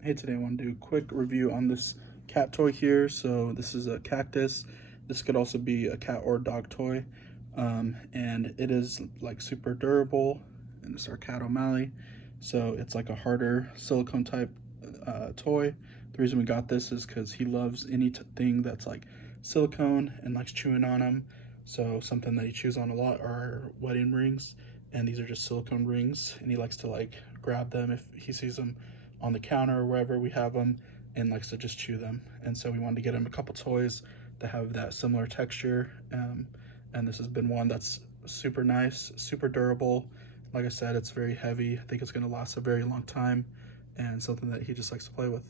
Hey, today I want to do a quick review on this cat toy here. So this is a cactus. This could also be a cat or dog toy. And it is like super durable, and it's our cat O'Malley. So it's like a harder silicone type toy. The reason we got this is because he loves anything that's like silicone and likes chewing on them. So something that he chews on a lot are wedding rings, and these are just silicone rings, and he likes to like grab them if he sees them on the counter or wherever we have them, and likes to just chew them. And so we wanted to get him a couple toys that have that similar texture. And this has been one that's super nice, super durable. Like I said, it's very heavy. I think it's going to last a very long time, and something that he just likes to play with.